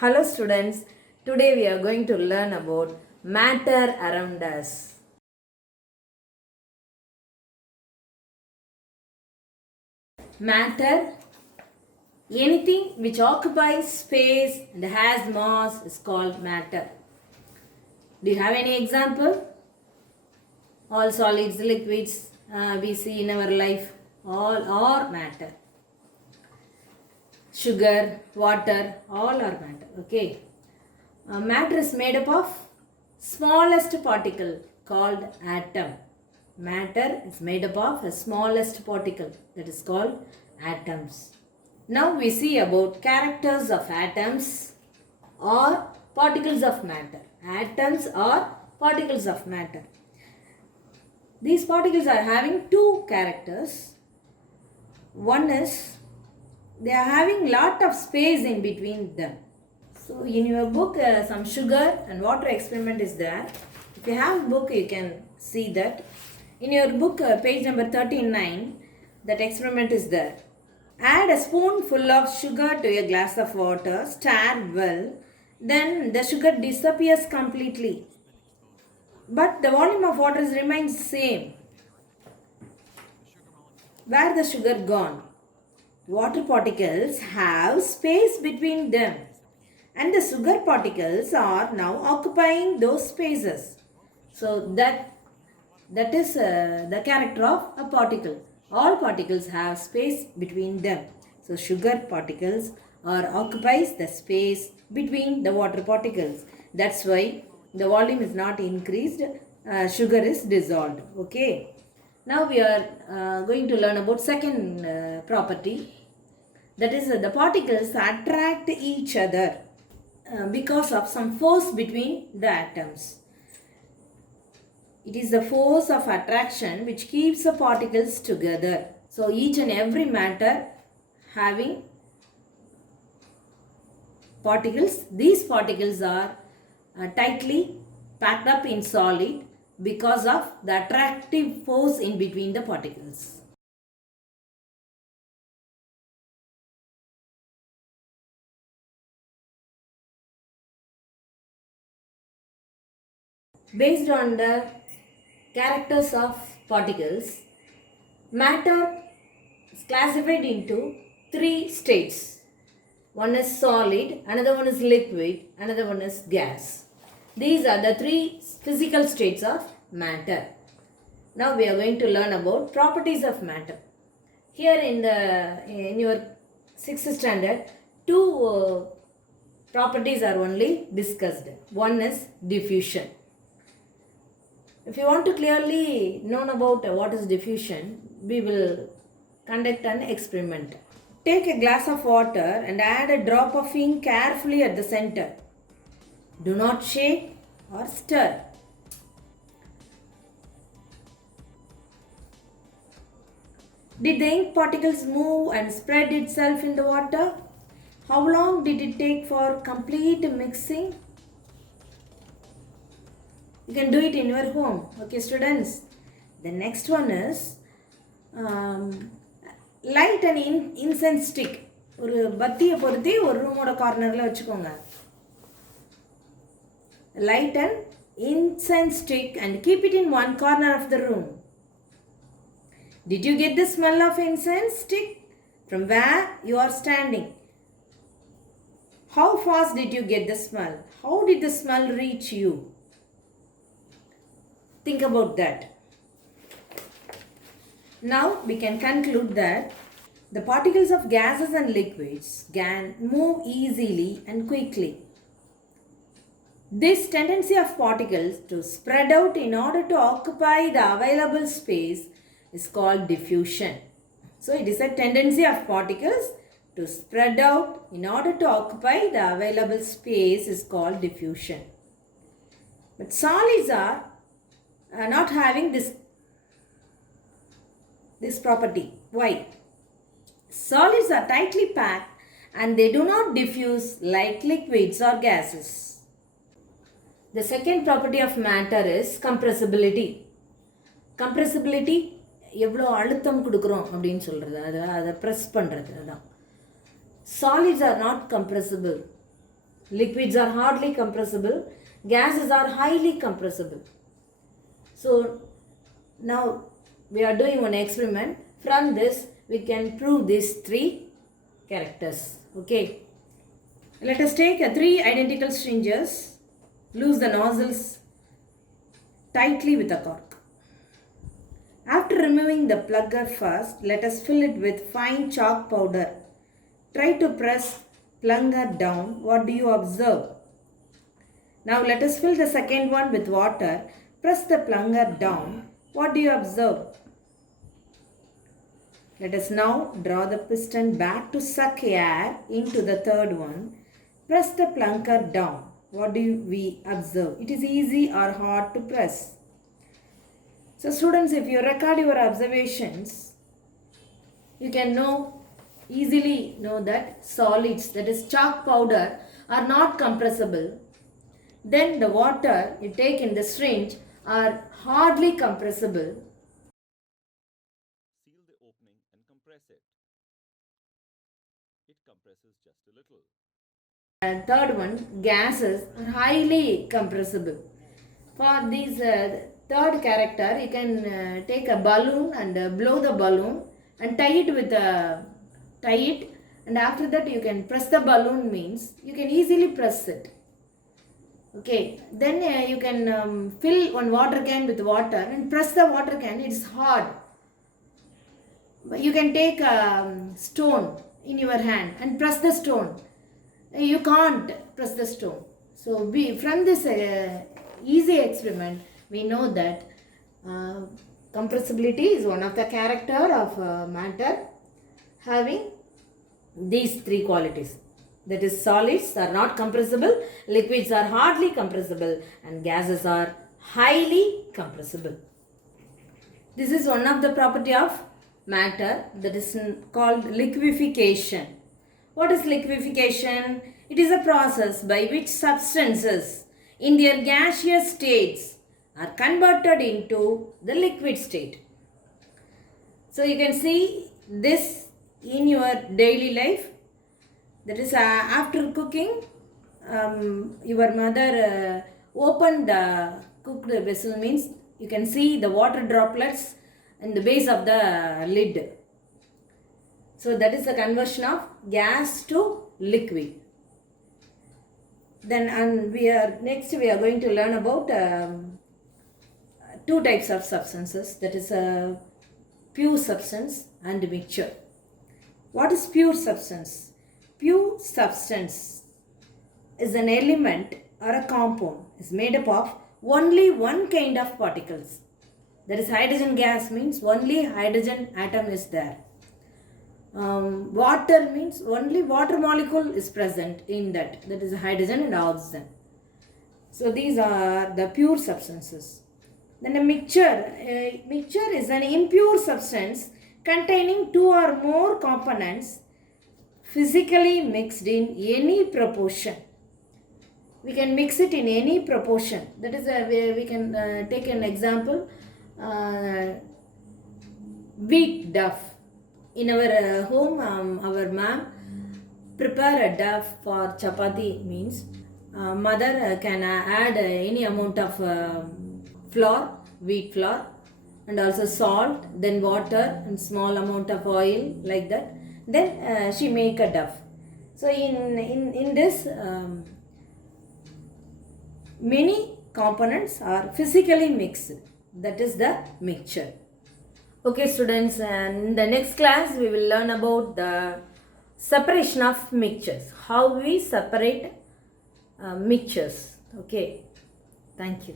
Hello students, today we are going to learn about matter around us. Matter, anything which occupies space and has mass is called matter. Do you have any example? All solids, liquids we see in our life, all are matter. Sugar, water, all are matter. Okay. Matter is made up of smallest particle called atom. Matter is made up of the smallest particle that is called atoms. Now we see about characters of atoms or particles of matter. Atoms or particles of matter. These particles are having two characters. One is they are having lot of space in between them. So in your book some sugar and water experiment is there. If you have a book you can see that. In your book page number 39 that experiment is there. Add a spoonful of sugar to a glass of water, stir well, then the sugar disappears completely. But the volume of water remains same. Where the sugar gone? Water particles have space between them and the sugar particles are now occupying those spaces. So that is the character of a particle. All particles have space between them. So sugar particles occupies the space between the water particles. That's why the volume is not increased. Sugar is dissolved. Okay. Now we are going to learn about second property. That is the particles attract each other because of some force between the atoms. It is the force of attraction which keeps the particles together. So each and every matter having particles, these particles are tightly packed up in solid because of the attractive force in between the particles. Based on the characters of particles, matter is classified into three states. One is solid, another one is liquid, another one is gas. These are the three physical states of matter. Now we are going to learn about properties of matter. Here in your 6th standard, two properties are only discussed. One is diffusion. If you want to clearly know about what is diffusion, we will conduct an experiment. Take a glass of water and add a drop of ink carefully at the center. Do not shake or stir. Did the ink particles move and spread itself in the water? How long did it take for complete mixing? You can do it in your home. Okay, students. The next one is light an incense stick. ஒரு பத்தியை பொருத்தி ஒரு ரூமோட கார்னரில் வச்சுக்கோங்க. Light an incense stick and keep it in one corner of the room. Did you get the smell of incense stick from where you are standing? How fast did you get the smell? How did the smell reach you? Think about that. Now we can conclude that the particles of gases and liquids can move easily and quickly. This tendency of particles to spread out in order to occupy the available space is called diffusion. So it is a tendency of particles to spread out in order to occupy the available space is called diffusion. But solids are not having this property. Why? Solids are tightly packed and they do not diffuse like liquids or gases. The second property of matter is compressibility. Compressibility எவ்வளோ அழுத்தம் கொடுக்குறோம் அப்படின்னு சொல்கிறது, அதை press பண்ணுறது. அதான் solids are not compressible. Liquids are hardly compressible. Gases are highly compressible. So now we are doing one experiment. From this we can prove these three characters. Okay. Let us take three identical syringes. Loose the nozzles tightly with a cork. After removing the plugger first, let us fill it with fine chalk powder. Try to press plunger down. What do you observe? Now let us fill the second one with water. Press the plunger down. What do you observe? Let us now draw the piston back to suck air into the third one. Press the plunger down. What do we observe? It is easy or hard to press. So students, if you record your observations, you can easily know that solids, that is chalk powder, are not compressible. Then the water you take in the syringe are hardly compressible. Seal the opening and compress it. It compresses just a little. And third one, gases are highly compressible. For these third character, you can take a balloon and blow the balloon and tie it, and after that you can press the balloon, means you can easily press it. Okay, then you can fill one water can with water and press the water can. It's hard. You can take a stone in your hand and press the stone. You can't press the stone. So from this easy experiment, we know that compressibility is one of the character of matter having these three qualities. That is, solids are not compressible, liquids are hardly compressible, and gases are highly compressible. This is one of the property of matter, that is called liquefaction. What is liquefaction? It is a process by which substances in their gaseous states are converted into the liquid state. So you can see this in your daily life. That is, after cooking, your mother opened the cooked vessel, means you can see the water droplets in the base of the lid. So that is the conversion of gas to liquid. Then we are going to learn about two types of substances, that is pure substance and mixture. What is pure substance? Pure substance is an element or a compound is made up of only one kind of particles. That is, hydrogen gas means only hydrogen atom is there. Water means only water molecule is present in that is hydrogen and oxygen. So these are the pure substances. Then a mixture. A mixture is an impure substance containing two or more components physically mixed in any proportion. We can mix it in any proportion. That is, we can take an example. Wheat duff. In our home, our ma'am prepare a duff for chapati, means mother can add any amount of flour, wheat flour, and also salt, then water and small amount of oil, like that. Then she make a duff. So in this many components are physically mixed. That is the mixture. Okay students, and in the next class we will learn about the separation of mixtures. How we separate mixtures. Okay. Thank you.